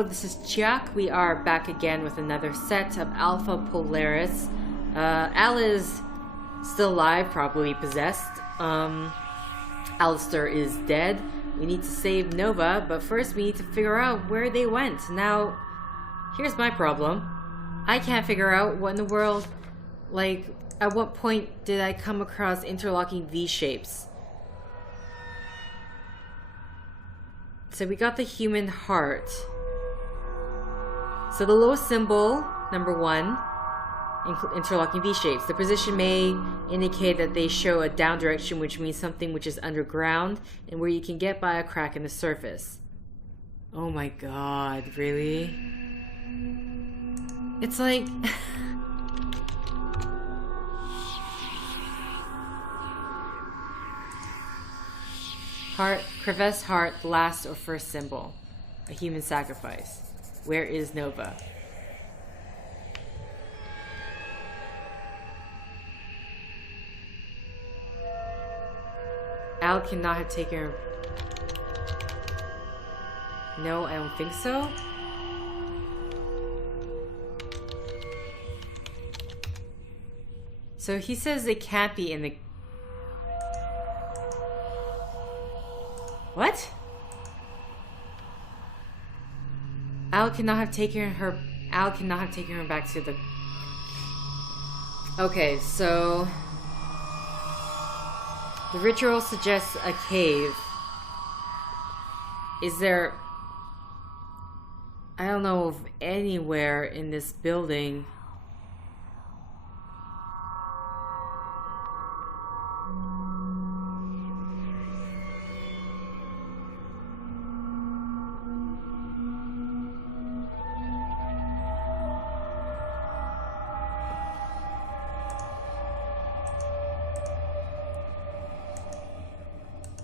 Hello, this is Chiak. We are back again with another set of Alpha Polaris. Al is still alive, probably possessed. Alistair is dead. We need to save Nova, but first we need to figure out where they went. Now, here's my problem. I can't figure out what in the world, like, at what point did I come across interlocking V-shapes? So we got the human heart. So the lowest symbol, number 1, interlocking V-shapes. The position may indicate that they show a down direction, which means something which is underground and where you can get by a crack in the surface. Oh my god, really? It's like... Heart, crevasse heart, last or first symbol. A human sacrifice. Where is Nova? Al cannot have taken her. No, I don't think so. So he says it can't be in the... What? Al cannot have taken her back to the... Okay, so... The ritual suggests a cave. Is there... I don't know of anywhere in this building...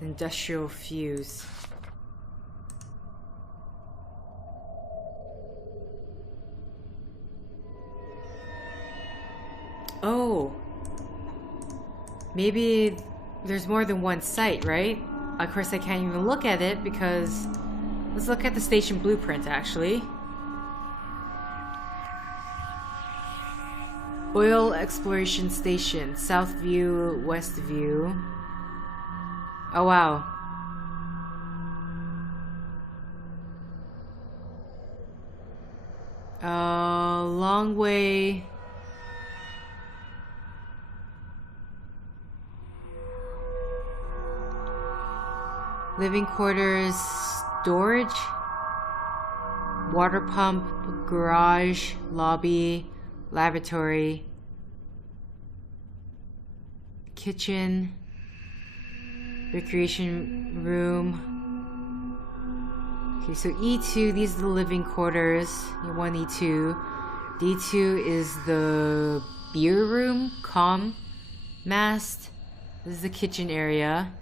Industrial fuse. Oh. Maybe there's more than one site, right? Of course I can't even look at it because... Let's look at the station blueprint, actually. Oil Exploration Station. South View, West View. Oh wow. Long way. Living quarters, storage, water pump, garage, lobby, lavatory, kitchen. Recreation room. Okay, so E2, these are the living quarters. E1, E2. D2 is the beer room, comm mast. This is the kitchen area.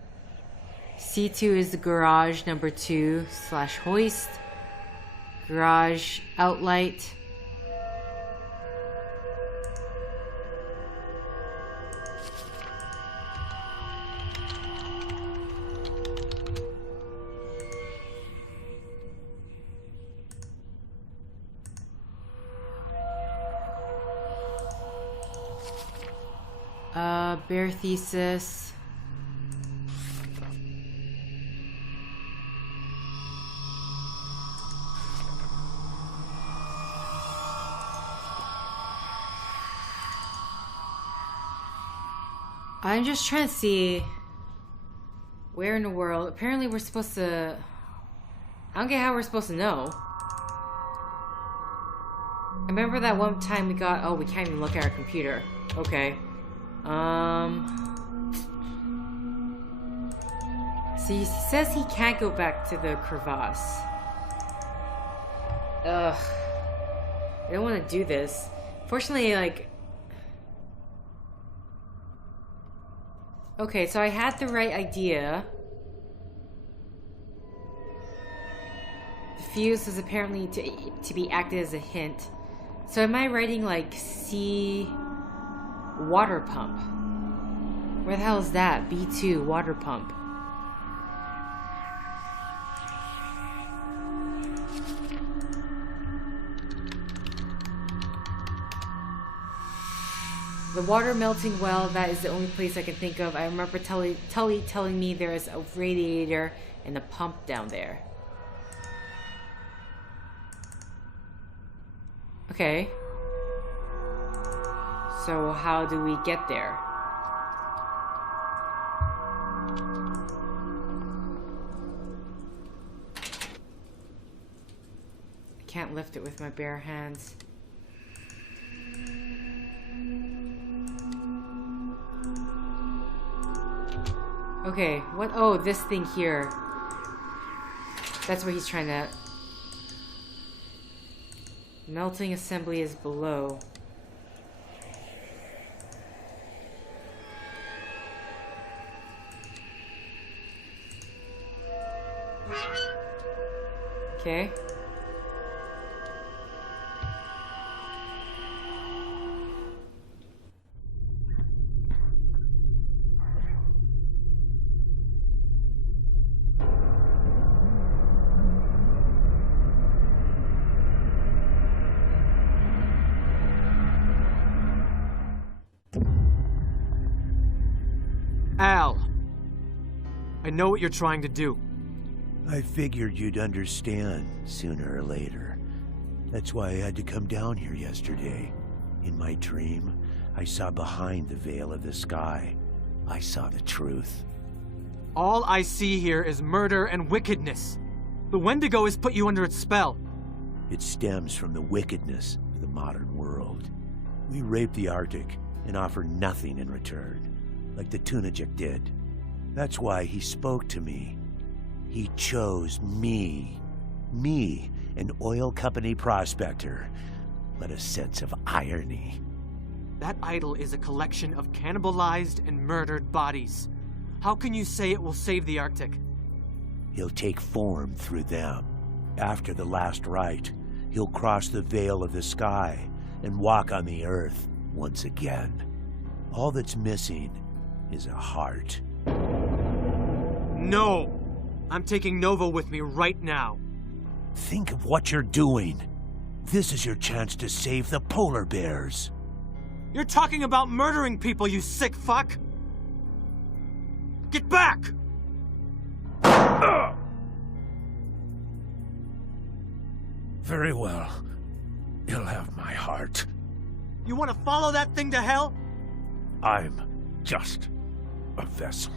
C2 is the garage, number 2 / hoist. Garage outlight. Bare thesis. I'm just trying to see where in the world. Apparently we're supposed to... I don't get how we're supposed to know. I remember that one time we got... Oh, we can't even look at our computer. Okay. See, he says he can't go back to the crevasse. Ugh. I don't want to do this. Fortunately, like... Okay, so I had the right idea. The fuse is apparently to be acted as a hint. So am I writing like C... water pump? Where the hell is that? B2, water pump. The water melting well, that is the only place I can think of. I remember Tully telling me there is a radiator and a pump down there. Okay. So how do we get there? I can't lift it with my bare hands. Okay, what? Oh, this thing here. That's what he's trying to... Melting assembly is below. Okay. Al, I know what you're trying to do. I figured you'd understand sooner or later. That's why I had to come down here yesterday. In my dream, I saw behind the veil of the sky. I saw the truth. All I see here is murder and wickedness. The Wendigo has put you under its spell. It stems from the wickedness of the modern world. We rape the Arctic and offer nothing in return, like the Tunajik did. That's why he spoke to me. He chose me. Me, an oil company prospector. What a sense of irony. That idol is a collection of cannibalized and murdered bodies. How can you say it will save the Arctic? He'll take form through them. After the last rite, he'll cross the veil of the sky and walk on the earth once again. All that's missing is a heart. No! I'm taking Nova with me right now. Think of what you're doing. This is your chance to save the polar bears. You're talking about murdering people, you sick fuck! Get back! Very well. You'll have my heart. You want to follow that thing to hell? I'm just a vessel.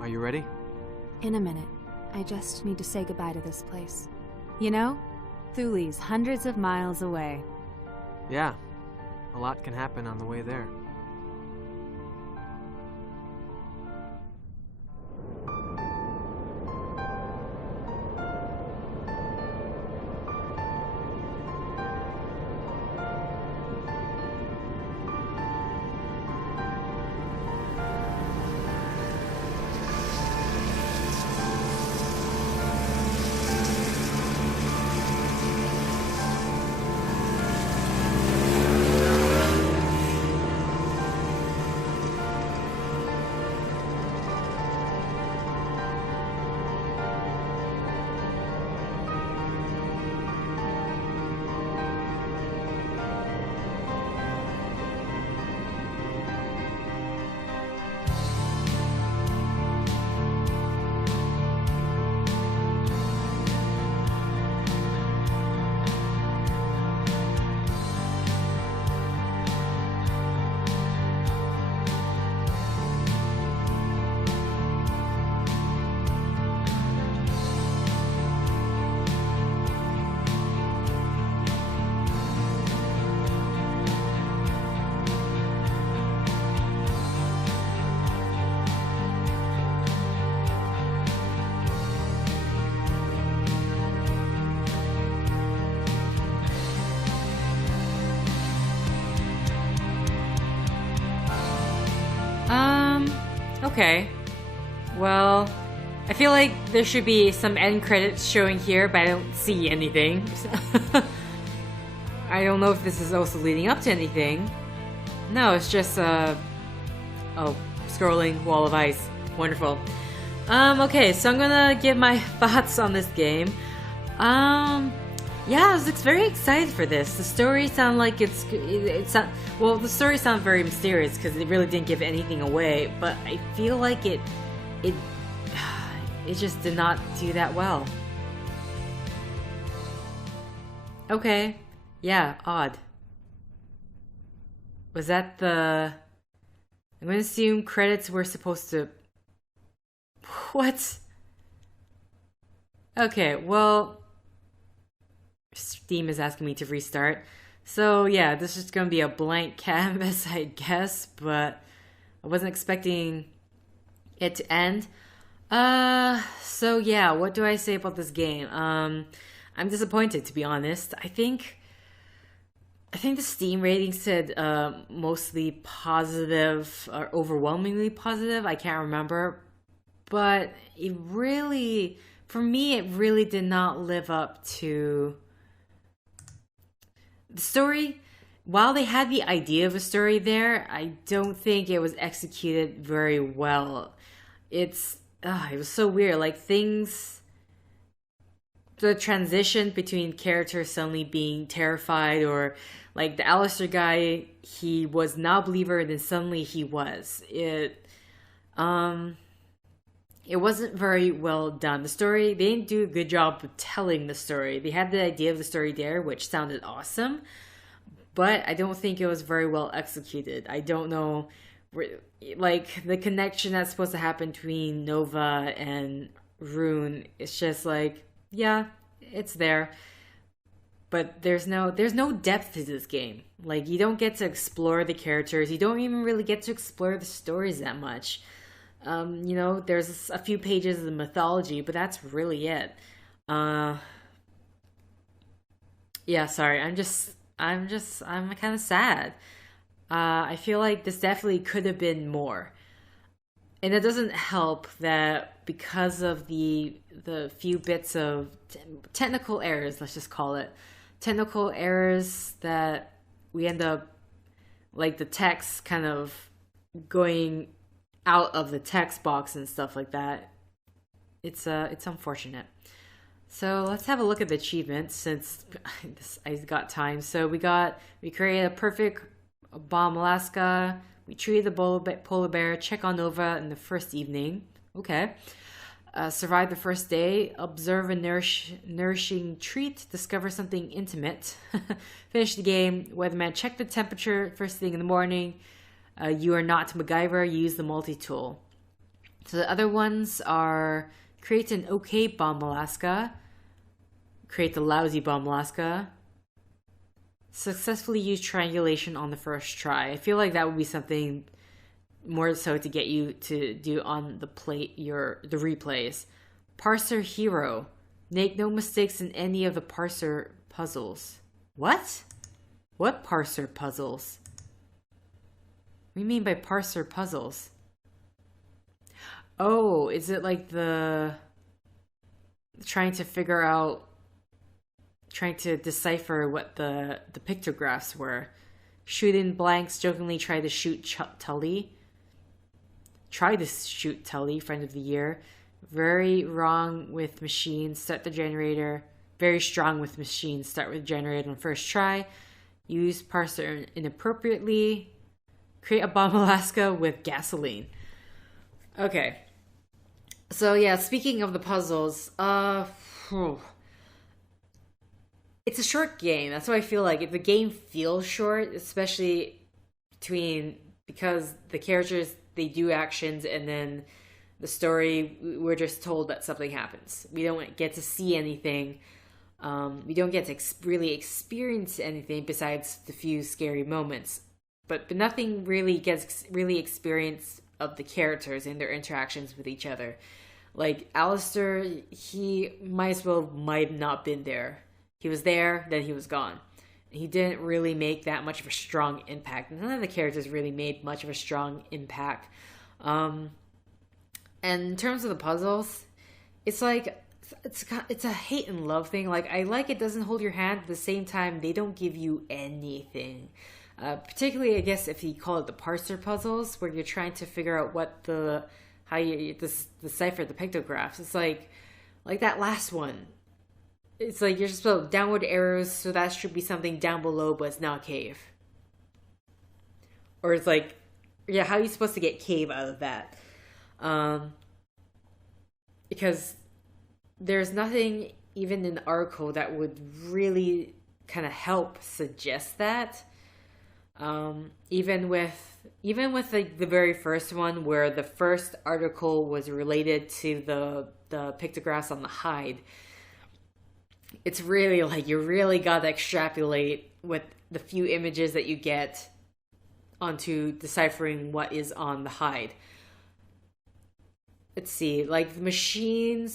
Are you ready? In a minute. I just need to say goodbye to this place. You know, Cthulu's hundreds of miles away. Yeah. A lot can happen on the way there. Okay. Well, I feel like there should be some end credits showing here, but I don't see anything. I don't know if this is also leading up to anything. No, it's just oh, scrolling wall of ice. Wonderful. Okay, so I'm gonna give my thoughts on this game. Yeah, I was very excited for this. The story sounded like well, the story sounded very mysterious because it really didn't give anything away, but I feel like it just did not do that well. Okay. Yeah, odd. Was that the... I'm gonna assume credits were supposed to... What? Okay, well... Steam is asking me to restart. So yeah, this is gonna be a blank canvas, I guess, but I wasn't expecting it to end. So yeah, what do I say about this game? I'm disappointed, to be honest. I think the Steam rating said mostly positive or overwhelmingly positive. I can't remember, but it really, for me, it really did not live up to the story. While they had the idea of a story there, I don't think it was executed very well. It was so weird. Like the transition between characters suddenly being terrified, or like the Alistair guy, he was not a believer and then suddenly he was. It wasn't very well done. The story, they didn't do a good job of telling the story. They had the idea of the story there, which sounded awesome, but I don't think it was very well executed. I don't know, like, the connection that's supposed to happen between Nova and Rune, it's just like, yeah, it's there, but there's no depth to this game. Like, you don't get to explore the characters. You don't even really get to explore the stories that much. You know, there's a few pages of the mythology, but that's really it. Yeah, sorry. I'm kind of sad. I feel like this definitely could have been more. And it doesn't help that because of the few bits of technical errors, let's just call it, technical errors that we end up, like the text kind of going out of the text box and stuff like that. It's unfortunate. So let's have a look at the achievements since I got time. So we created a perfect bomb Alaska. We treated the polar bear, check on Nova in the first evening. Okay. Survive the first day, observe a nourishing treat, discover something intimate. Finish the game, weatherman, check the temperature first thing in the morning. You are not MacGyver, use the multi-tool. So the other ones are create an okay bomb Alaska, create the lousy bomb Alaska, successfully use triangulation on the first try. I feel like that would be something more so to get you to do on the plate the replays. Parser hero. Make no mistakes in any of the parser puzzles. What? What parser puzzles? What do you mean by parser puzzles? Oh, is it like trying to decipher what the pictographs were? Shoot in blanks, jokingly try to shoot Tully. Try to shoot Tully, friend of the year. Very wrong with machines, start the generator. Very strong with machines, start with generator on first try. Use parser inappropriately. Create a bomb Alaska with gasoline. Okay. So yeah, speaking of the puzzles, it's a short game. That's what I feel like. If the game feels short, especially because the characters, they do actions, and then the story, we're just told that something happens. We don't get to see anything. We don't get to really experience anything besides the few scary moments. But nothing really gets experience of the characters and their interactions with each other. Like Alistair, he might not been there. He was there, then he was gone. He didn't really make that much of a strong impact. None of the characters really made much of a strong impact. And in terms of the puzzles, it's like it's a hate and love thing. Like, I like it doesn't hold your hand, at the same time they don't give you anything. Particularly, I guess, if you call it the parser puzzles, where you're trying to figure out how you decipher the pictographs. It's like that last one. It's like you're just supposed downward arrows, so that should be something down below, but it's not a cave. Or it's like, yeah, how are you supposed to get cave out of that? Because there's nothing even in the article that would really kind of help suggest that. Even with like the very first one, where the first article was related to the pictographs on the hide, it's really like you really gotta extrapolate with the few images that you get onto deciphering what is on the hide. Let's see, like the machine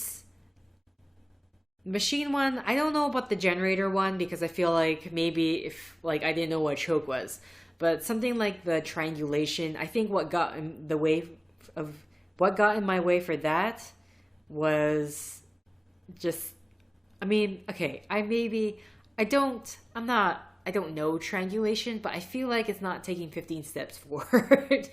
one, I don't know about the generator one, because I feel like maybe if, like, I didn't know what choke was. But something like the triangulation, I think what got in my way for that was just, I mean, okay, I don't know triangulation, but I feel like it's not taking 15 steps forward.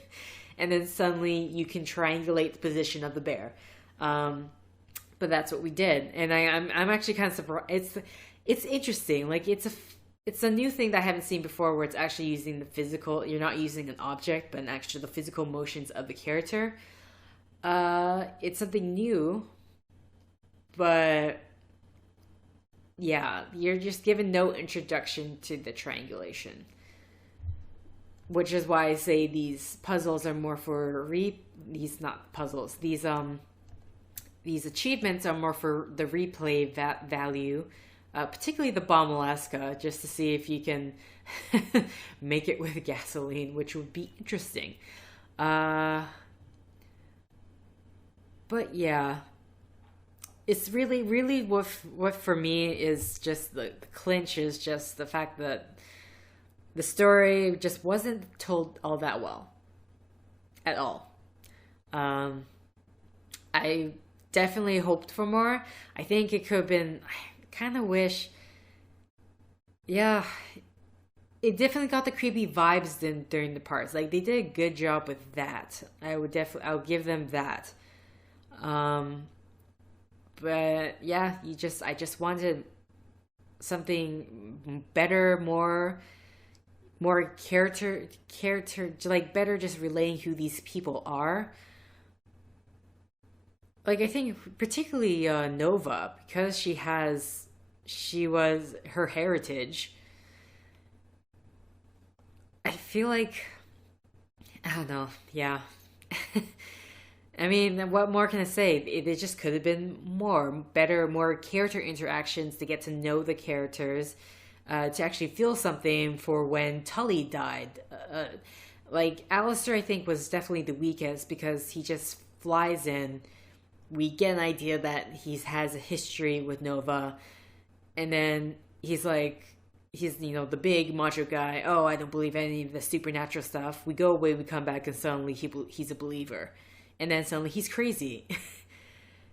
And then suddenly you can triangulate the position of the bear. But that's what we did. And I'm actually kind of surprised. It's interesting. Like, it's a new thing that I haven't seen before, where it's actually using the physical, you're not using an object, but actually the physical motions of the character. It's something new, but yeah, you're just given no introduction to the triangulation. Which is why I say these puzzles are more for these achievements are more for the replay value, particularly the Bomb Alaska, just to see if you can make it with gasoline, which would be interesting. But yeah, it's really what for me is just the clinch is just the fact that the story just wasn't told all that well at all. I definitely hoped for more. I think it could have been, I kind of wish, yeah, it definitely got the creepy vibes during the parts. Like, they did a good job with that. I'll give them that. But yeah, I just wanted something better, more character, like better just relaying who these people are. Like, I think particularly Nova, because she was her heritage. I feel like, I don't know, yeah. I mean, what more can I say? It just could have been better, more character interactions to get to know the characters, to actually feel something for when Tully died. Like, Alistair, I think, was definitely the weakest, because he just flies in. We get an idea that he has a history with Nova, and then he's the big macho guy. Oh, I don't believe any of the supernatural stuff. We go away, we come back, and suddenly he's a believer. And then suddenly he's crazy.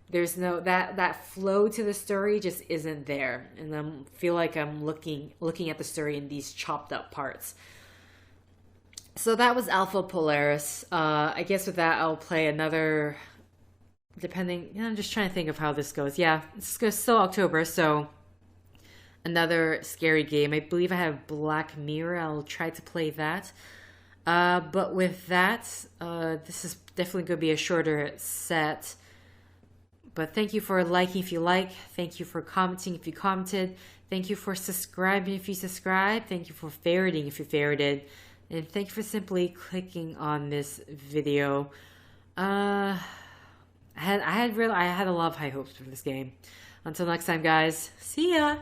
There's no that flow to the story just isn't there, and I feel like I'm looking at the story in these chopped up parts. So that was Alpha Polaris. I guess with that I'll play another. I'm just trying to think of how this goes. Yeah, it's still October, so another scary game. I believe I have Black Mirror. I'll try to play that. But with that, this is definitely going to be a shorter set. But thank you for liking if you like. Thank you for commenting if you commented. Thank you for subscribing if you subscribed. Thank you for favoriting if you favorited. And thank you for simply clicking on this video. I had a lot of high hopes for this game. Until next time, guys. See ya!